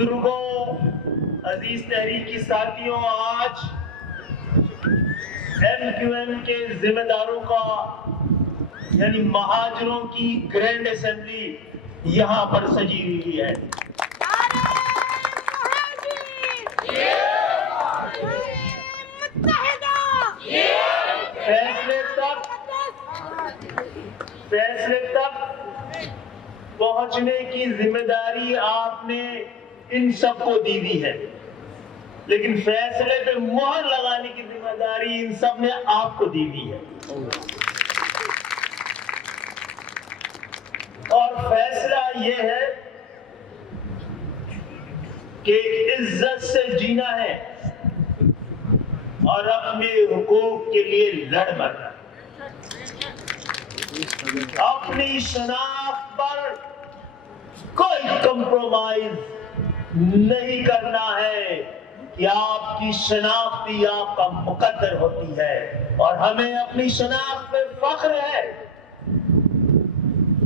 بزرگوں، عزیز تحریک کی ساتھیوں، آج MQM کے ذمہ داروں کا یعنی مہاجروں کی گرینڈ اسمبلی یہاں پر سجی ہوئی ہے۔ فیصلے تک پہنچنے کی ذمہ داری آپ نے ان سب کو دی ہوئی ہے، لیکن فیصلے پہ مہر لگانے کی ذمہ داری ان سب نے آپ کو دی ہوئی ہے۔ اور فیصلہ یہ ہے کہ عزت سے جینا ہے اور اپنے حقوق کے لیے لڑ مرنا، اپنی شناخت پر کوئی کمپرومائز نہیں کرنا ہے کہ آپ کی شناخت ہی آپ کا مقدر ہوتی ہے، اور ہمیں اپنی شناخت پہ فخر ہے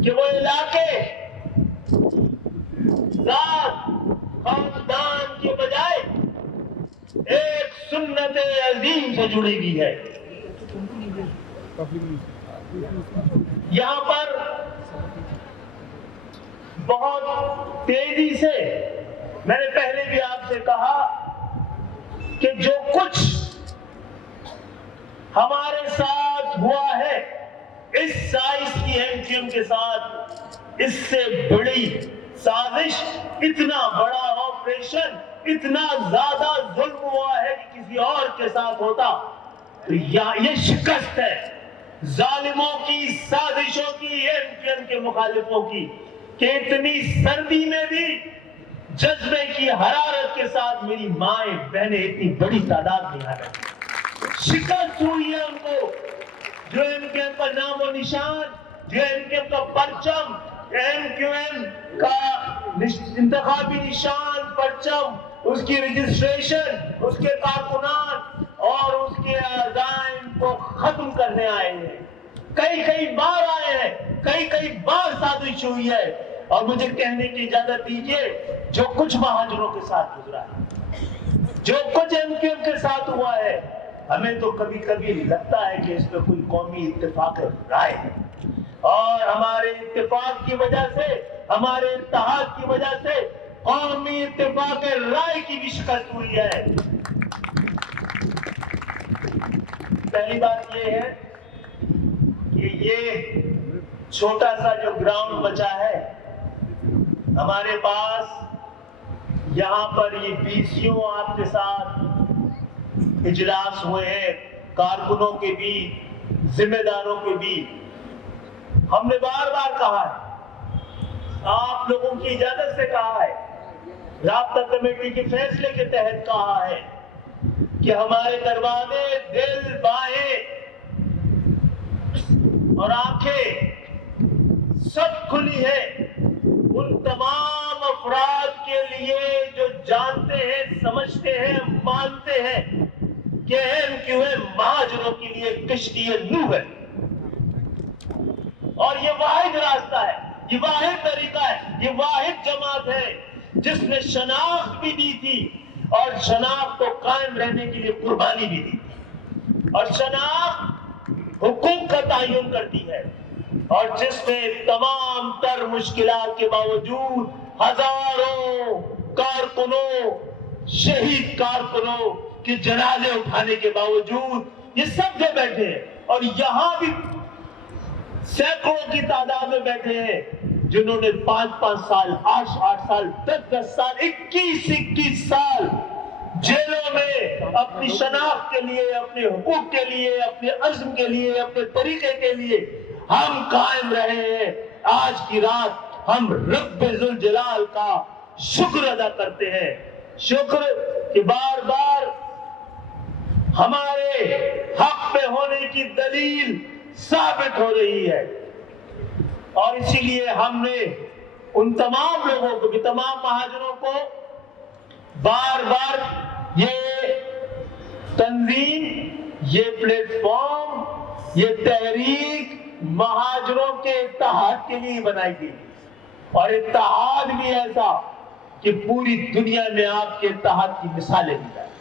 کہ وہ علاقے ذات خاندان کے بجائے ایک سنت عظیم سے جڑی ہوئی ہے۔ یہاں پر بہت تیزی سے میں نے پہلے بھی آپ سے کہا کہ جو کچھ ہمارے ساتھ ہوا ہے اس سائز کی MQM کے ساتھ، اس سے بڑی سازش، اتنا بڑا آپریشن، اتنا زیادہ ظلم ہوا ہے کہ کسی اور کے ساتھ ہوتا تو یہ شکست ہے ظالموں کی، سازشوں کی، MQM کے مخالفوں کی، کہ اتنی سردی میں بھی جذبے کی حرارت کے ساتھ میری مائیں بہنیں اتنی بڑی تعداد میں آ رہی، شکست ہوئی ہے ان کو۔ جو MQM کا نام و نشان، جو MQM کا پرچم، MQM کا انتخابی نشان پرچم، اس کی رجسٹریشن، اس کے کارکنان اور اس کے عزائم کو ختم کرنے آئے ہیں، کئی بار آئے ہیں، کئی بار سازش ہوئی ہے۔ اور مجھے کہنے کی اجازت دیجیے، جو کچھ مہاجروں کے ساتھ گزرا ہے، جو کچھ MQM کے ساتھ ہوا ہے، ہمیں تو کبھی کبھی لگتا ہے کہ اس میں کوئی قومی اتفاق رائے ہے، اور ہمارے اتفاق کی وجہ سے، ہمارے اتحاد کی وجہ سے قومی اتفاق رائے کی بھی شکست ہوئی ہے۔ پہلی بات یہ ہے کہ یہ چھوٹا سا جو گراؤنڈ بچا ہے ہمارے پاس، یہاں پر یہ BCO آپ کے ساتھ اجلاس ہوئے ہیں، کارکنوں کے بھی، ذمہ داروں کے بھی۔ ہم نے بار بار کہا ہے، آپ لوگوں کی اجازت سے کہا ہے، رابطہ کمیٹی کے فیصلے کے تحت کہا ہے کہ ہمارے دروازے، دل، باہیں اور آنکھیں سب کھلی ہے ان تمام افراد کے لیے جو جانتے ہیں، سمجھتے ہیں، مانتے ہیں کہ MQM مہاجروں کے لیے کشتی نوح ہے، اور یہ واحد راستہ ہے، یہ واحد طریقہ ہے، یہ واحد جماعت ہے جس نے شناخت بھی دی تھی اور شناخت کو قائم رہنے کے لیے قربانی بھی دی تھی، اور شناخت حقوق کا تعین کرتی ہے، اور جس نے تمام تر مشکلات کے باوجود ہزاروں کارکنوں، شہید کارکنوں کے جنازے اٹھانے کے باوجود یہ سب جو بیٹھے ہیں، اور یہاں بھی سینکڑوں کی تعداد میں بیٹھے ہیں جنہوں نے 5 سال، 8 سال، 10 سال، 21 سال جیلوں میں اپنی شناخت کے لیے، اپنے حقوق کے لیے، اپنے عزم کے لیے، اپنے طریقے کے لیے ہم قائم رہے ہیں۔ آج کی رات ہم رب ذوالجلال کا شکر ادا کرتے ہیں، شکر کہ بار بار ہمارے حق پہ ہونے کی دلیل ثابت ہو رہی ہے، اور اسی لیے ہم نے ان تمام لوگوں کو بھی، تمام مہاجروں کو بار بار یہ تنظیم، یہ پلیٹ فارم، یہ تحریک مہاجروں کے اتحاد کے لیے بنائی گئی، اور اتحاد بھی ایسا کہ پوری دنیا میں آپ کے اتحاد کی مثالیں دی جائیں.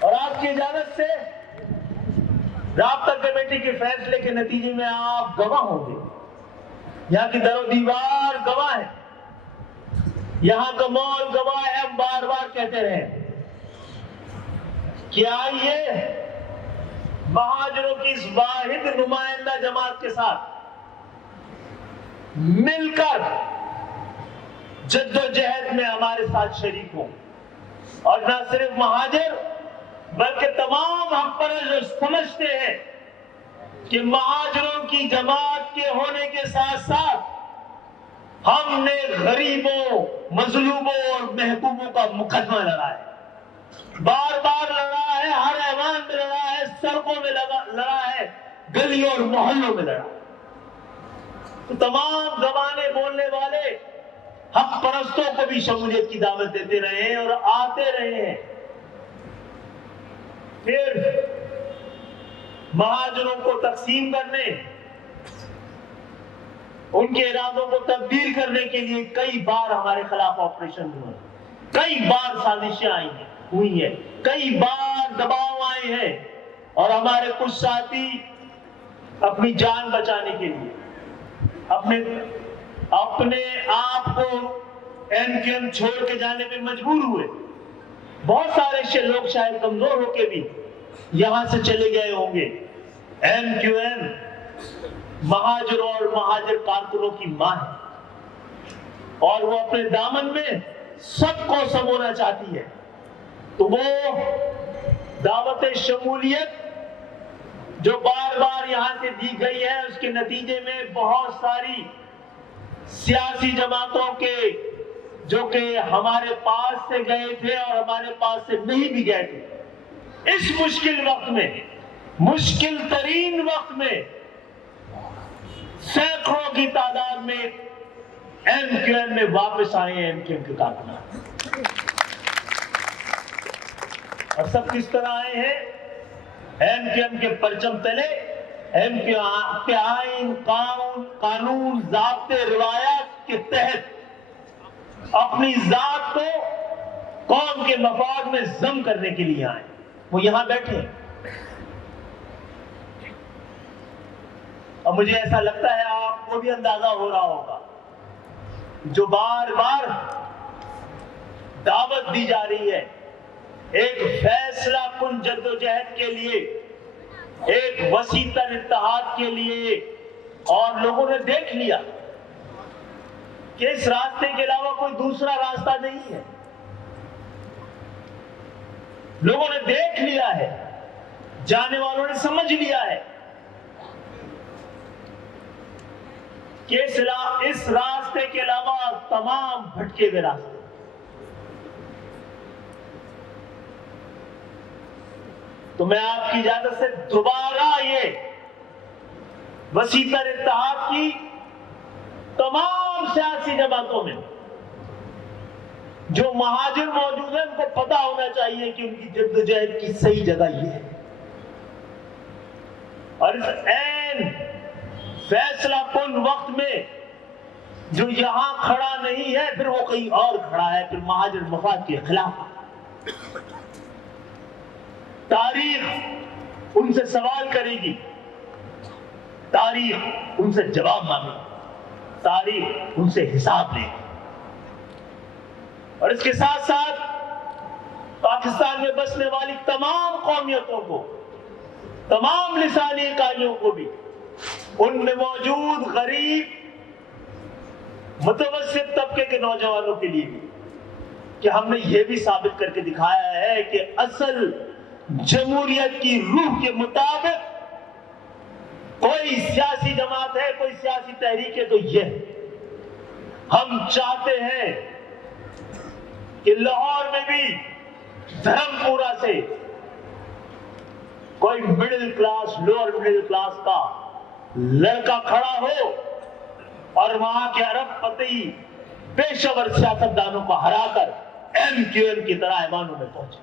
اور آپ کی اجازت سے رابطہ کمیٹی کے فیصلے کے نتیجے میں آپ گواہ ہوں گے. یہاں کی در و دیوار گواہ ہے, یہاں کا مال گواہ ہے. ہم بار بار کہتے رہے کہ آئیے مہاجروں کی اس واحد نمائندہ جماعت کے ساتھ مل کر جد و جہد میں ہمارے ساتھ شریک ہوں. اور نہ صرف مہاجر بلکہ تمام ہم پرست جو سمجھتے ہیں کہ مہاجروں کی جماعت کے ہونے کے ساتھ ساتھ ہم نے غریبوں, مظلوموں اور محکوموں کا مقدمہ لڑا ہے, بار بار لڑا ہے, ہر ایوان میں لڑا ہے, سڑکوں میں لڑا ہے, گلیوں اور محلوں میں لڑا ہے. تو تمام زبانیں بولنے والے حق پرستوں کو بھی شمولیت کی دعوت دیتے رہے ہیں اور آتے رہے ہیں. پھر مہاجروں کو تقسیم کرنے, ان کے ارادوں کو تبدیل کرنے کے لیے کئی بار ہمارے خلاف آپریشن ہوئے, کئی بار سازشیں ہوئی ہیں, کئی بار دباؤ آئے ہیں, اور ہمارے کچھ ساتھی اپنی جان بچانے کے لیے اپنے آپ کو MQM چھوڑ کے جانے میں مجبور ہوئے. بہت سارے لوگ شاید کمزور ہو کے بھی یہاں سے چلے گئے ہوں گے. MQM مہاجروں اور مہاجر کارکنوں کی ماں ہے اور وہ اپنے دامن میں سب کو سمونا چاہتی ہے. تو وہ دعوت شمولیت جو بار بار یہاں سے دی گئی ہے, اس کے نتیجے میں بہت ساری سیاسی جماعتوں کے جو کہ ہمارے پاس سے گئے تھے اور ہمارے پاس سے نہیں بھی گئے تھے, اس مشکل وقت میں, مشکل ترین وقت میں سینکڑوں کی تعداد میں MQM میں واپس آئے ہیں. MQM کے کارکنان اور سب کس طرح آئے ہیں؟ MQM کے پرچم تلے, MQM کے آئین, قانون, ضابطے, روایات کے تحت اپنی ذات کو قوم کے مفاد میں ضم کرنے کے لیے آئے. وہ یہاں بیٹھے اور مجھے ایسا لگتا ہے آپ کو بھی اندازہ ہو رہا ہوگا, جو بار بار دعوت دی جا رہی ہے ایک فیصلہ کن جد و جہد کے لیے, ایک وسیع تر اتحاد کے لیے, اور لوگوں نے دیکھ لیا کہ اس راستے کے علاوہ کوئی دوسرا راستہ نہیں ہے. لوگوں نے دیکھ لیا ہے, جانے والوں نے سمجھ لیا ہے کہ اس راستے کے علاوہ تمام بھٹکے ہوئے راستے. تو میں آپ کی اجازت سے دوبارہ یہ وسیع تر اتحاد کی تمام سیاسی جماعتوں میں جو مہاجر موجود ہیں, ان کو پتا ہونا چاہیے کہ ان کی جدوجہد کی صحیح جگہ یہ ہے. اور اس عین فیصلہ کن وقت میں جو یہاں کھڑا نہیں ہے, پھر وہ کہیں اور کھڑا ہے, پھر مہاجر مفاد کے خلاف. تاریخ ان سے سوال کرے گی, تاریخ ان سے جواب مانگے گی, تاریخ ان سے حساب لے گی. اور اس کے ساتھ ساتھ پاکستان میں بسنے والی تمام قومیتوں کو, تمام لسانی اکائیوں کو بھی, ان میں موجود غریب متوسط طبقے کے نوجوانوں کے لیے بھی, کہ ہم نے یہ بھی ثابت کر کے دکھایا ہے کہ اصل جمہوریت کی روح کے مطابق کوئی سیاسی جماعت ہے, کوئی سیاسی تحریک ہے تو یہ ہے. ہم چاہتے ہیں کہ لاہور میں بھی دھرم پورا سے کوئی middle class, lower middle class کا لڑکا کھڑا ہو اور وہاں کے ارب پتی پیشہ ور سیاستدانوں کو ہرا کر MQM کی طرح ایوانوں میں پہنچے.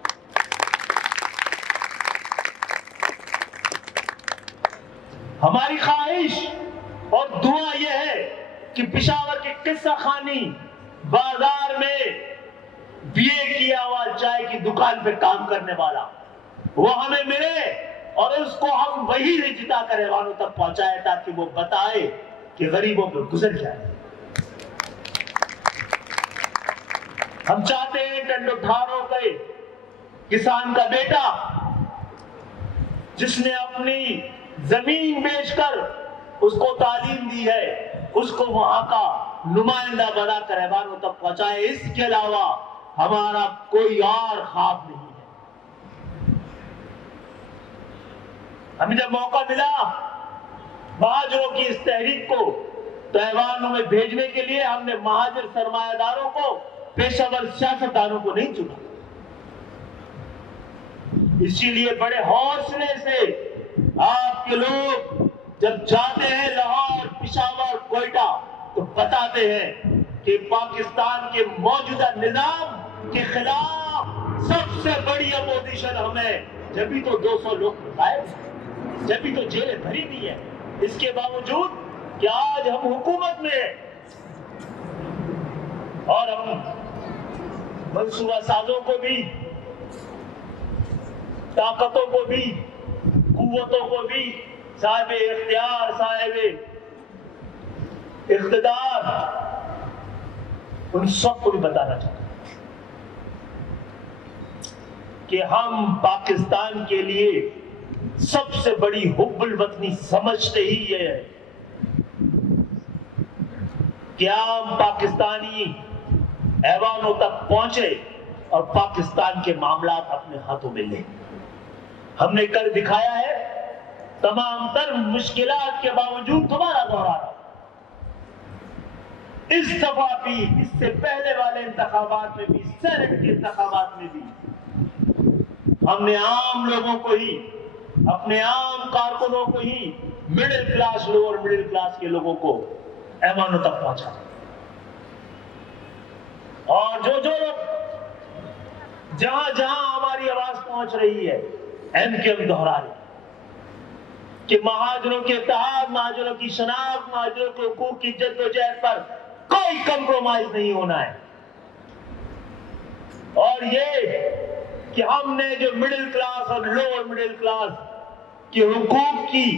ہماری خواہش اور دعا یہ ہے کہ پشاور کے قصہ خانی بازار میں BA کیا ہوا چائے کی دکان پہ کام کرنے والا وہ ہمیں ملے اور اس کو ہم وہی جتا کر ایوانوں تک پہنچائے تاکہ وہ بتائے کہ غریبوں پہ گزر جائے. ہم چاہتے ہیں ٹنڈو ٹھاروں کے کسان کا بیٹا جس نے اپنی زمین بیچ کر اس کو تعلیم دی ہے اس کو وہاں کا نمائندہ بنا کر ایوانوں تک پہنچائے. اس کے علاوہ ہمارا کوئی اور خواب نہیں ہے. ہمیں جب موقع ملا مہاجروں کی اس تحریک کو تو ایوانوں میں بھیجنے کے لیے ہم نے مہاجر سرمایہ داروں کو پیشہ ور سیاستدانوں کو نہیں چنا. اسی لیے بڑے حوصلے سے آپ کے لوگ جب جاتے ہیں لاہور پشاور کوئٹہ تو بتاتے ہیں کہ پاکستان کے موجودہ نظام کے خلاف سب سے بڑی اپوزیشن ہمیں. جبھی تو 200 لوگ غائب ہیں, جبھی تو جیلیں بھری دی ہیں. اس کے باوجود کہ آج ہم حکومت میں ہیں اور ہم منصوبہ سازوں کو بھی طاقتوں کو بھی قوتوں کو بھی صاحب اختیار صاحب اقتدار ان سب کو بھی بتانا چاہتا ہوں کہ ہم پاکستان کے لیے سب سے بڑی حب الوطنی سمجھتے ہی یہ ہے کہ عام پاکستانی ایوانوں تک پہنچے اور پاکستان کے معاملات اپنے ہاتھوں میں لیں. ہم نے کر دکھایا ہے. تمام تر مشکلات کے باوجود تمہارا دورہ رہا. اس دفعہ بھی اس سے پہلے والے انتخابات میں بھی سینٹ کے انتخابات میں بھی ہم نے عام لوگوں کو ہی اپنے عام کارکنوں کو ہی middle class lower middle class کے لوگوں کو ایوانوں تک پہنچا. اور جو لوگ جہاں جہاں ہماری آواز پہنچ رہی ہے ایم کے ہم دہرا رہے کہ مہاجروں کے اتحاد مہاجروں کی شناخت مہاجروں کے حقوق کی جدوجہد پر کوئی کمپرومائز نہیں ہونا ہے. اور یہ کہ ہم نے جو مڈل کلاس اور لوور مڈل کلاس کے حقوق کی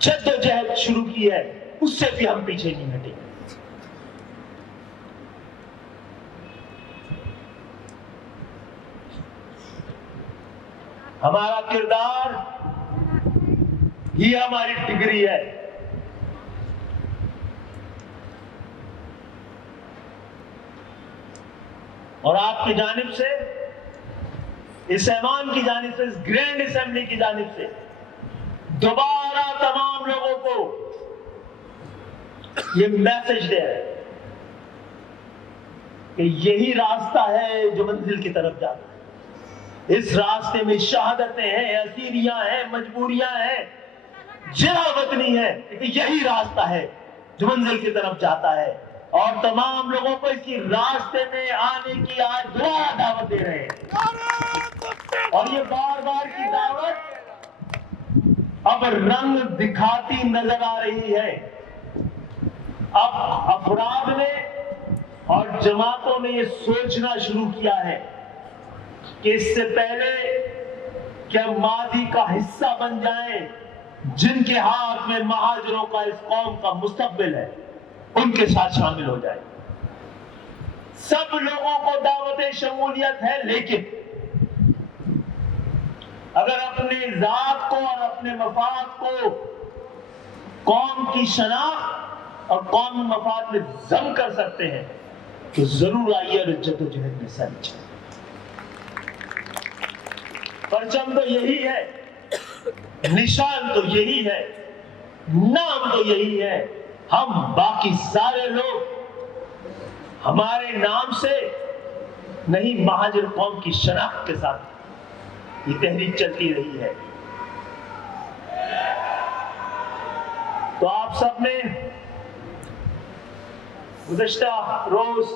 جدوجہد شروع کی ہے اس سے بھی ہم پیچھے نہیں ہٹیں گے. ہمارا کردار ہی ہماری ڈگری ہے. اور آپ کی جانب سے اس ایوان کی جانب سے اس گرینڈ اسمبلی کی جانب سے دوبارہ تمام لوگوں کو یہ میسج دے رہے کہ یہی راستہ ہے جو منزل کی طرف جاتا ہے. اس راستے میں شہادتیں ہیں اسیریاں ہیں مجبوریاں ہیں جلا وطنی ہے کہ یہی راستہ ہے جو منزل کی طرف جاتا ہے. اور تمام لوگوں کو اسی راستے میں آنے کی آج دوبارہ دعوت دے رہے ہیں. اور یہ بار بار کی دعوت اب رنگ دکھاتی نظر آ رہی ہے. اب افراد نے اور جماعتوں نے یہ سوچنا شروع کیا ہے کہ اس سے پہلے کہ ہم ماضی کا حصہ بن جائیں جن کے ہاتھ میں مہاجروں کا اس قوم کا مستقبل ہے ان کے ساتھ شامل ہو جائیں. سب لوگوں کو دعوت شمولیت ہے لیکن اگر اپنے ذات کو اور اپنے مفاد کو قوم کی شناخت اور قومی مفاد میں ضم کر سکتے ہیں تو ضرور آئیے اور جدوجہد میں ساتھ چلیں. پرچم تو یہی ہے, نشان تو یہی ہے, نام تو یہی ہے. ہم باقی سارے لوگ ہمارے نام سے نہیں مہاجر قوم کی شناخت کے ساتھ یہ تحریک چلتی رہی ہے. تو آپ سب نے گزشتہ روز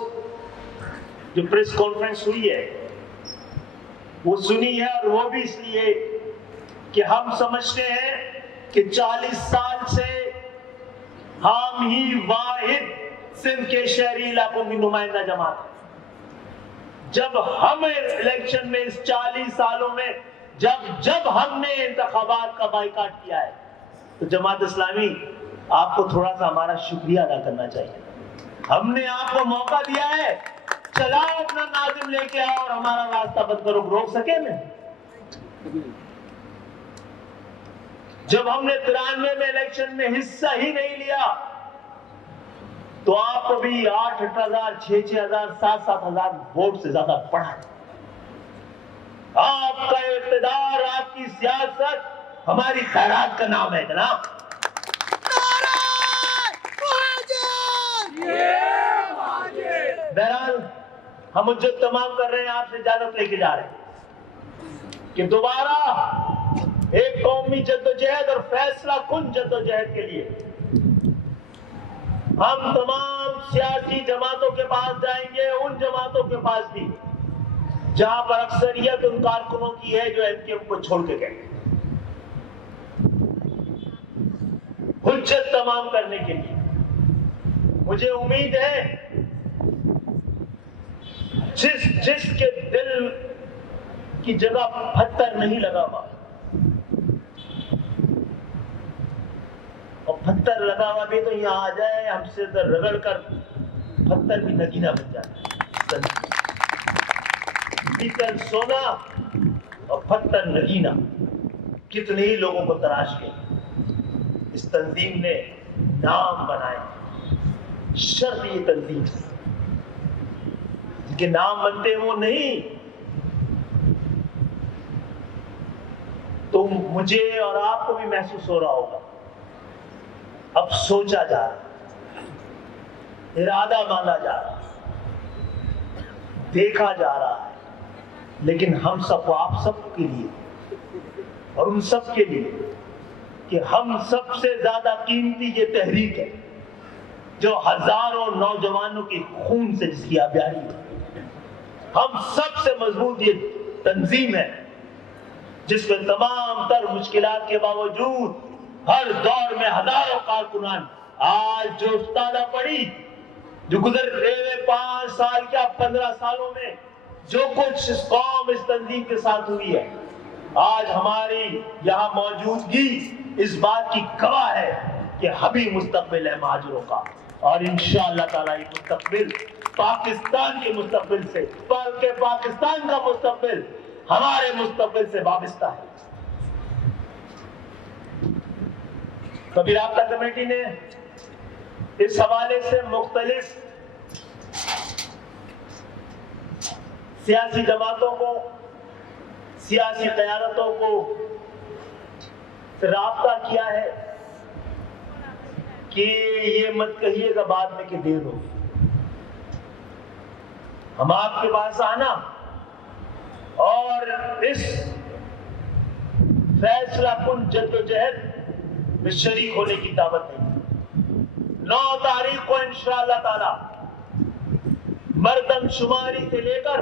جو پریس کانفرنس ہوئی ہے وہ سنی ہے, اور وہ بھی اس لیے کہ ہم سمجھتے ہیں کہ 40 سال سے ہم ہی واحد سندھ کے شہری علاقوں کی نمائندہ جماعت ہے۔ جب ہم الیکشن میں اس 40 سالوں میں جب ہم نے انتخابات کا بائیکاٹ کیا ہے تو جماعت اسلامی آپ کو تھوڑا سا ہمارا شکریہ ادا کرنا چاہیے۔ ہم نے آپ کو موقع دیا ہے، چلاؤ اپنا ناظم لے کے آؤ اور ہمارا راستہ بند کرو، روک سکے نا؟ جب ہم نے 93 میں الیکشن میں حصہ ہی نہیں لیا تو آپ کو بھی 8,000 6,000 7,000 ووٹ سے زیادہ بڑھا۔ آپ کا اقتدار، آپ کی سیاست ہماری خیرات کا نام ہے جناب۔ بہرحال ہم حجت تمام کر رہے ہیں، آپ سے اجازت لے کے جا رہے ہیں کہ دوبارہ ایک قومی جدوجہد اور فیصلہ کن جدوجہد کے لیے ہم تمام سیاسی جماعتوں کے پاس جائیں گے، ان جماعتوں کے پاس بھی جہاں پر اکثریت ان کارکنوں کی ہے جو MKM کو چھوڑ کے گئے، حجت تمام کرنے کے لیے۔ مجھے امید ہے جس کے دل کی جگہ پتھر نہیں لگا ہوا اور پتھر لگا ہوا بھی تو یہاں آ جائے، ہم سے رگڑ کر پتھر بھی نگینہ بن جائے۔ پیتل سونا اور پتھر نگینہ، کتنے ہی لوگوں کو تراش کے اس تنظیم نے نام بنائے۔ شرط یہ تنظیم جن کے نام بنتے ہیں وہ نہیں، تو مجھے اور آپ کو بھی محسوس ہو رہا ہوگا اب سوچا جا رہا، ارادہ باندھا جا رہا، دیکھا جا رہا ہے، لیکن ہم سب کو، آپ سب کے لیے اور ان سب کے لیے کہ ہم سب سے زیادہ قیمتی یہ تحریک ہے جو ہزاروں نوجوانوں کے خون سے جس کی آبیاری ہے۔ ہم سب سے مضبوط یہ تنظیم ہے جس میں تمام تر مشکلات کے باوجود ہر دور میں ہزاروں کارکنان، آج جو استادہ پڑی، جو گزر رہے 5 سال کیا 15 سالوں میں جو کچھ اس قوم اس تنظیم کے ساتھ ہوئی ہے، آج ہماری یہاں موجودگی اس بات کی گواہ ہے کہ ابھی مستقبل ہے مہاجروں کا، اور انشاءاللہ تعالیٰ یہ مستقبل پاکستان کے مستقبل سے، بلکہ پاکستان کا مستقبل ہمارے مستقبل سے وابستہ ہے۔ کبھی رابطہ کمیٹی نے اس حوالے سے مختلف سیاسی جماعتوں کو، سیاسی قیادتوں کو رابطہ کیا ہے کہ یہ مت کہیے گا بعد میں کہ دیر ہو، ہم آپ کے پاس آنا اور اس فیصلہ کن جدوجہد میں شریک ہونے کی دعوت دیں۔ 9 تاریخ کو انشاءاللہ تعالی مردم شماری سے لے کر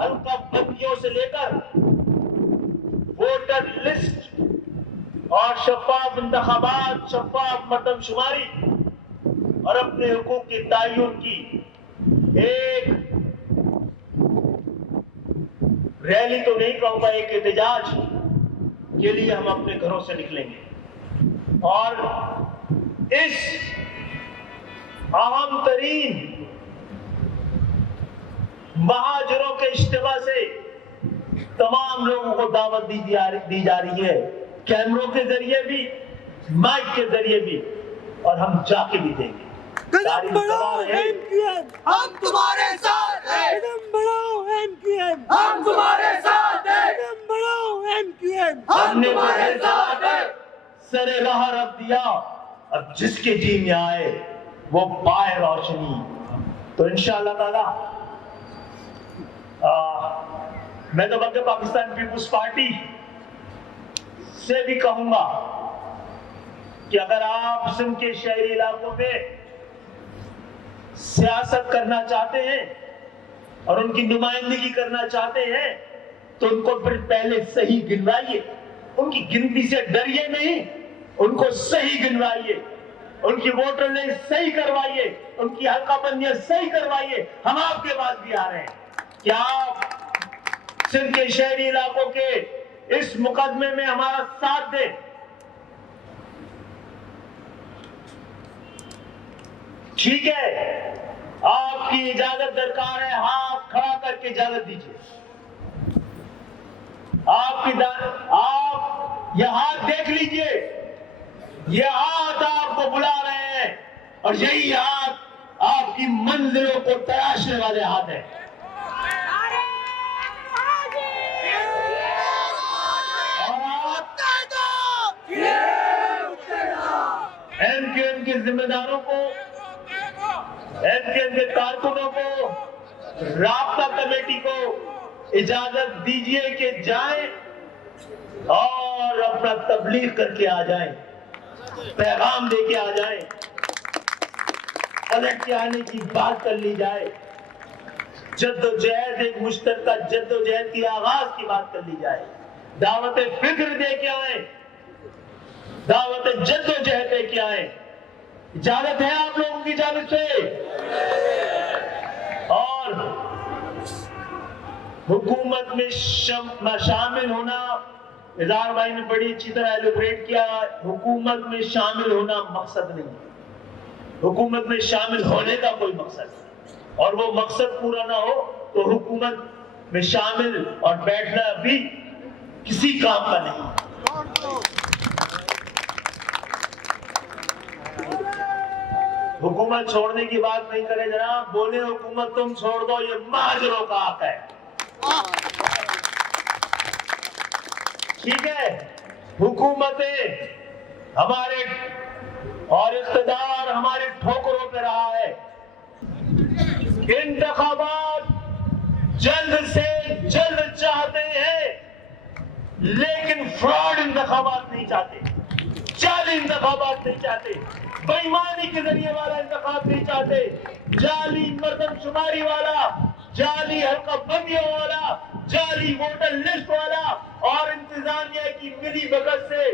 حلقہ بندیوں سے لے کر ووٹر لسٹ اور شفاف انتخابات، شفاف مردم شماری اور اپنے حقوق کی تعین کی ایک ریلی تو نہیں کہوں گا، ایک احتجاج کے لیے ہم اپنے گھروں سے نکلیں گے اور اس اہم ترین مہاجروں کے اجتماع سے تمام لوگوں کو دعوت دی جا رہی ہے، کیمروں کے ذریعے بھی، مائک کے ذریعے بھی، اور ہم جا کے بھی دیں گے۔ قدم بڑھاؤ MQM، ہم تمہارے ساتھ ہیں۔ قدم بڑھاؤ MQM، ہم تمہارے ساتھ ہیں۔ قدم بڑھاؤ MQM، ہم نے تمہارے ساتھ سر راہ رکھ دیا، اب جس کے جی میں آئے وہ پائے روشنی۔ تو انشاءاللہ تعالی میں تو بلکہ پاکستان پیپلز پارٹی سے بھی کہوں گا کہ اگر آپ سندھ کے شہری علاقوں میں سیاست کرنا چاہتے ہیں اور ان کی نمائندگی کرنا چاہتے ہیں تو ان کو پھر پہلے صحیح گنوائیے، ان کی گنتی سے ڈریے نہیں، ان کو صحیح گنوائیے، ان کی ووٹر لسٹ صحیح کروائیے، ان کی حلقہ بندیاں صحیح کروائیے. ہم آپ کے پاس بھی آ رہے ہیں. کیا آپ سندھ کے شہری علاقوں کے اس مقدمے میں ہمارا ساتھ دیں؟ ٹھیک ہے، آپ کی اجازت درکار ہے. ہاتھ کھڑا کر کے اجازت دیجیے. آپ یہ ہاتھ دیکھ لیجئے، یہ ہاتھ آپ کو بلا رہے ہیں، اور یہی ہاتھ آپ کی منزلوں کو تراشنے والے ہاتھ ہیں. ایم کیو ایم کے ذمہ داروں کو، ایم کیو ایم کے کارکنوں کو، رابطہ کمیٹی کو اجازت دیجئے کہ جائیں اور اپنا تبلیغ کر کے آ جائیں، پیغام دے کے آ جائیں، پلٹ کے آنے کی بات کر لی جائے، جدوجہد، ایک مشترکہ جدوجہد کی آغاز کی بات کر لی جائے، دعوت فکر دے کے آئیں، دعوت جدوجہد دے کے آئیں. اجازت ہے آپ لوگوں کی جانب سے؟ اور حکومت میں شامل ہونا، اظہار بھائی نے بڑی اچھی طرح ایلیبریٹ کیا. حکومت میں شامل ہونا مقصد نہیں ہے، حکومت میں شامل ہونے کا کوئی مقصد ہے، اور وہ مقصد پورا نہ ہو تو حکومت میں شامل اور بیٹھنا بھی کسی کام کا نہیں. حکومت چھوڑنے کی بات نہیں کرے جناب، بولے حکومت تم چھوڑ دو، یہ مہاجروں کا حق ہے. ٹھیک ہے، حکومتیں ہمارے اور اقتدار ہمارے ٹھوکروں پہ رہا ہے. انتخابات جلد سے جلد چاہتے ہیں، لیکن فراڈ انتخابات نہیں چاہتے، جعلی انتخابات نہیں چاہتے، بے ایمانی کے ذریعے والا انتخاب نہیں چاہتے، جعلی مردم شماری والا، جعلی حلقہ بندیوں والا، جعلی ووٹر لسٹ والا، اور انتظامیہ کی ملی بھگت سے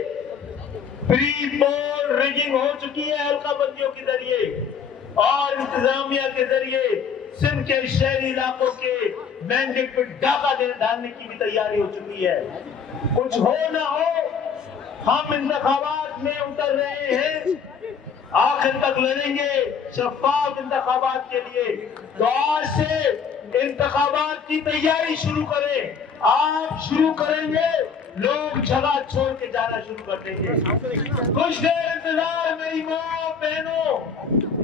پری پول ریگنگ ہو چکی ہے حلقہ بندیوں کے ذریعے، اور انتظامیہ کے ذریعے سندھ کے شہری علاقوں کے مینڈیٹ پہ ڈاکہ ڈالنے کی بھی تیاری ہو چکی ہے. کچھ ہو نہ ہو، ہم انتخابات میں اتر رہے ہیں، آخر تک لڑیں گے شفاف انتخابات کے لیے. تو آج سے انتخابات کی تیاری شروع کریں. آپ شروع کریں گے، لوگ جگہ چھوڑ کے جانا شروع کر دیں گے. کچھ دیر انتظار میری ماں بہنوں،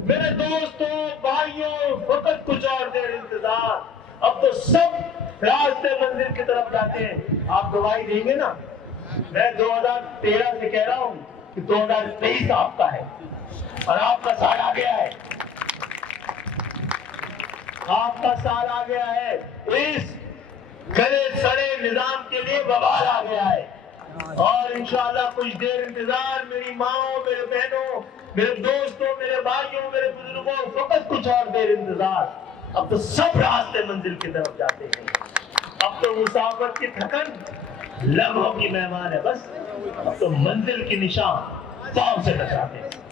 میرے دوستوں بھائیوں، وقت کچھ اور دیر انتظار. اب تو سب راستے منزل کی طرف جاتے ہیں. آپ گواہی دیں گے نا؟ میں 2013 سے کہہ رہا ہوں کہ 2023 آپ کا ہے، اور آپ کا سال آ گیا ہے، آپ کا سال آ گیا ہے. اس گلے سڑے نظام کے لیے بوال آ گیا ہے، اور انشاءاللہ کچھ دیر انتظار میری ماں، میرے بہنوں، میرے دوستوں، میرے بھائیوں، میرے بزرگوں، فقط کچھ اور دیر انتظار. اب تو سب راستے منزل کی طرف جاتے ہیں. اب تو مسافر کی تھکن لمحوں کی مہمان ہے، بس اب تو منزل کی نشان پاؤں سے ٹکراتے ہیں.